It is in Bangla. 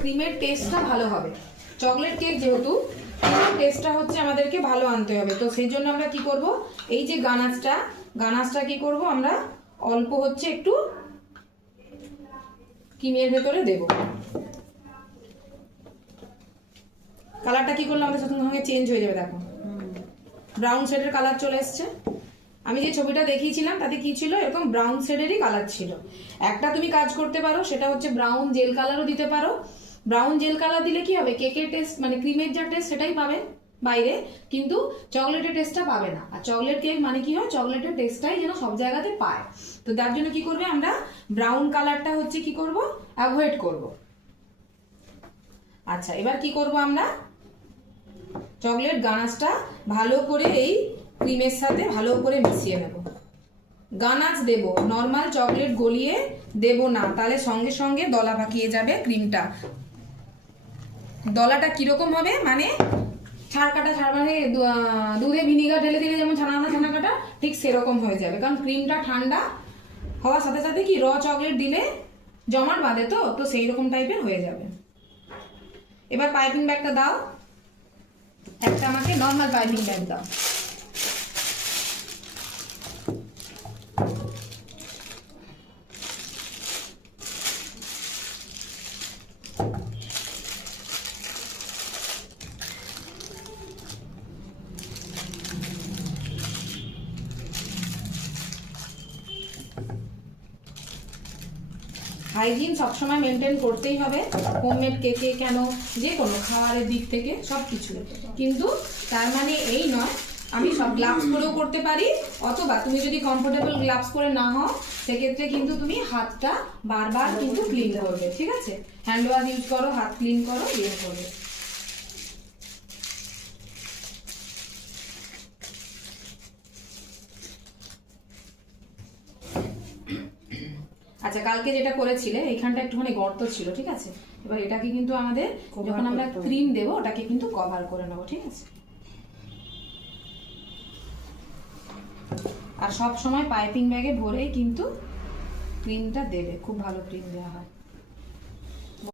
ক্রিমের টেস্টটা ভালো হবে। চকলেট কেক যেহেতু, ক্রিমের টেস্টটা হচ্ছে আমাদেরকে ভালো আনতে হবে। তো সেই জন্য আমরা কি করব, এই যে গানাশটা কি করব আমরা অল্প হচ্ছে একটু ক্রিমের ভেতরে দেব। কালারটা কি করলে আমাদের সঙ্গে সঙ্গে চেঞ্জ হয়ে যাবে, দেখো ব্রাউন শেডের কালার চলে এসছে। আমি যে ছবিটা দেখিয়েছিলাম তাতে কি ছিল, এরকম ব্রাউন শেডেরই কালার ছিল। একটা তুমি কাজ করতে পারো, সেটা হচ্ছে ব্রাউন জেল কালারও দিতে পারো। ব্রাউন জেল কালার দিলে কি হবে, কেকের টেস্ট মানে ক্রিমের যা টেস্ট সেটাই পাবে বাইরে, কিন্তু চকলেটের টেস্টটা পাবে না। আর চকলেট কেক মানে কি হয়, চকলেটের টেস্টটাই যেন সব জায়গাতে পায়। তো তার জন্য কি করবে, আমরা ব্রাউন কালারটা হচ্ছে কি করব, অ্যাভয়েড করব। আচ্ছা, এবার কি করব, আমরা চকলেট গানাশটা ভালো করে এই ক্রিমের সাথে ভালো করে মিশিয়ে নেব। গানাশ দেব, নর্মাল চকলেট গলিয়ে দেব না, তাহলে সঙ্গে সঙ্গে দলা পাকিয়ে যাবে ক্রিমটা। দলাটা কিরকম হবে, মানে মানে দুধে ভিনিগার ঢেলে দিলে যেমন ছানা কাটা, ঠিক সেরকম হয়ে যাবে। কারণ ক্রিমটা ঠান্ডা হওয়ার সাথে সাথে কি চকলেট দিলে জমাট বাঁধে, তো সেই রকম টাইপের হয়ে যাবে। এবার পাইপিং ব্যাগটা দাও, একটা আমাকে নর্মাল পাইপিং ব্যাগ দাও। হাইজিন সবসময় মেনটেন করতেই হবে, হোমমেড কেকে কেন, যে কোনো খাবারের দিক থেকে সব কিছু। কিন্তু তার মানে এই নয় আমি সব গ্লাভস পরেও করতে পারি, অথবা তুমি যদি কমফোর্টেবল গ্লাভস পরে না হও সেক্ষেত্রে কিন্তু তুমি হাতটা বারবার কিন্তু ক্লিন করবে, ঠিক আছে? হ্যান্ড ওয়াশ ইউজ করো, হাত ক্লিন করো, ইয়ে করবে। আচ্ছা, কালকে যেটা করেছিলে এইখানটা একটুখানি গর্ত ছিল, ঠিক আছে? এবার এটাকে কিন্তু আমাদের যখন আমরা ক্রিম দেবো ওটাকে কিন্তু কভার করে নেবো, ঠিক আছে? আর সব সময় পাইপিং ব্যাগে ভরেই কিন্তু ক্রিমটা দেবে, খুব ভালো ক্রিম দেওয়া হয়।